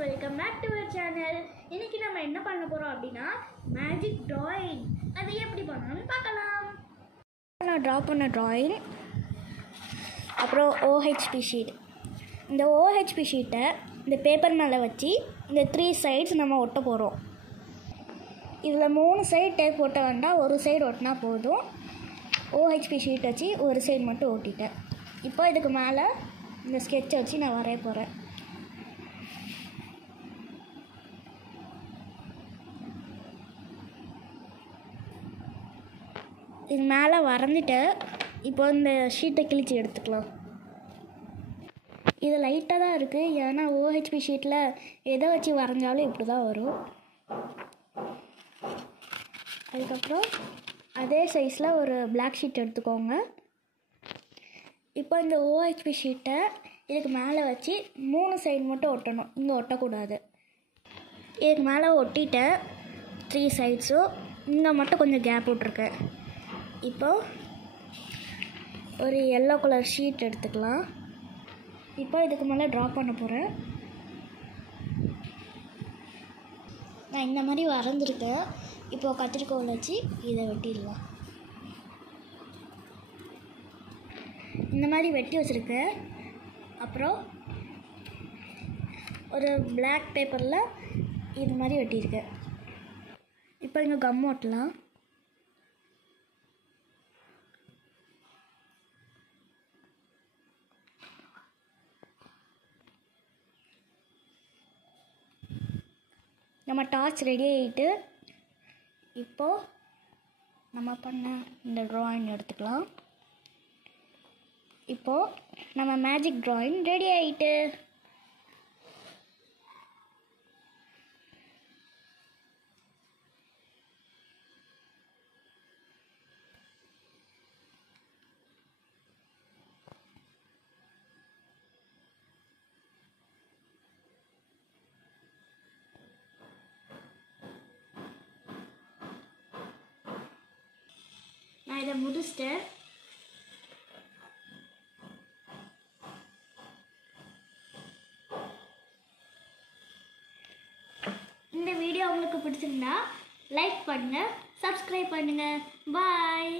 Welcome back to our channel. இன்னைக்கு நம்ம என்ன பண்ண போகிறோம் அப்படின்னா மேஜிக் ட்ராயிங். அது எப்படி பண்ணணும்னு பார்க்கலாம். நான் ட்ரா பண்ண ட்ராயிங், அப்புறம் OHP ஷீட். இந்த OHP ஷீட்டை இந்த பேப்பர் மேலே வச்சு இந்த 3 சைட்ஸ் நம்ம ஒட்ட போகிறோம். இதில் 3 சைடு டேப் ஒட்ட வேண்டாம், ஒரு சைடு ஒட்டினா போதும். OHP ஷீட் வச்சு ஒரு சைடு மட்டும் ஒட்டிட்டேன். இப்போ இதுக்கு மேலே இந்த ஸ்கெட்சை வச்சு நான் வரைய போகிறேன். இது மேலே வரைஞ்சிட்டு இப்போ இந்த ஷீட்டை கிழிச்சு எடுத்துக்கலாம். இது லைட்டாக தான் இருக்குது, ஏன்னா OHP ஷீட்டில் எதை வச்சு வரைஞ்சாலும் இப்படி தான் வரும். அதுக்கப்புறம் அதே சைஸில் ஒரு பிளாக் ஷீட் எடுத்துக்கோங்க. இப்போ இந்த OHP ஷீட்டை இதுக்கு மேலே வச்சு 3 சைடு மட்டும் ஒட்டணும், இங்கே ஒட்டக்கூடாது. இதுக்கு மேலே ஒட்டிட்டேன் 3 சைட்ஸும். இங்கே மட்டும் கொஞ்சம் கேப் விட்ருக்கேன். இப்போ ஒரு எல்லோ கலர் ஷீட் எடுத்துக்கலாம். இப்போ இதுக்கு மேலே ட்ரா பண்ண போகிறேன். நான் இந்த மாதிரி வரைஞ்சிருக்கேன். இப்போ கத்திரிக்கோல் வச்சு இதை வெட்டிடலாம். இந்த மாதிரி வெட்டி வச்சுருக்கேன். அப்புறம் ஒரு பிளாக் பேப்பரில் இது மாதிரி வெட்டியிருக்கேன். இப்போ இங்கே கம் ஓட்டலாம். நம்ம டார்ச் ரெடி ஆகிட்டு இப்போது நம்ம பண்ண இந்த ட்ராயிங் எடுத்துக்கலாம். இப்போது நம்ம மேஜிக் ட்ராயிங் ரெடி ஆகிட்டு. நான் இதை முடிச்சிட்டேன். இந்த வீடியோ உங்களுக்கு பிடிச்சிருந்தா லைக் பண்ணுங்கள், சப்ஸ்கிரைப் பண்ணுங்கள். பாய்.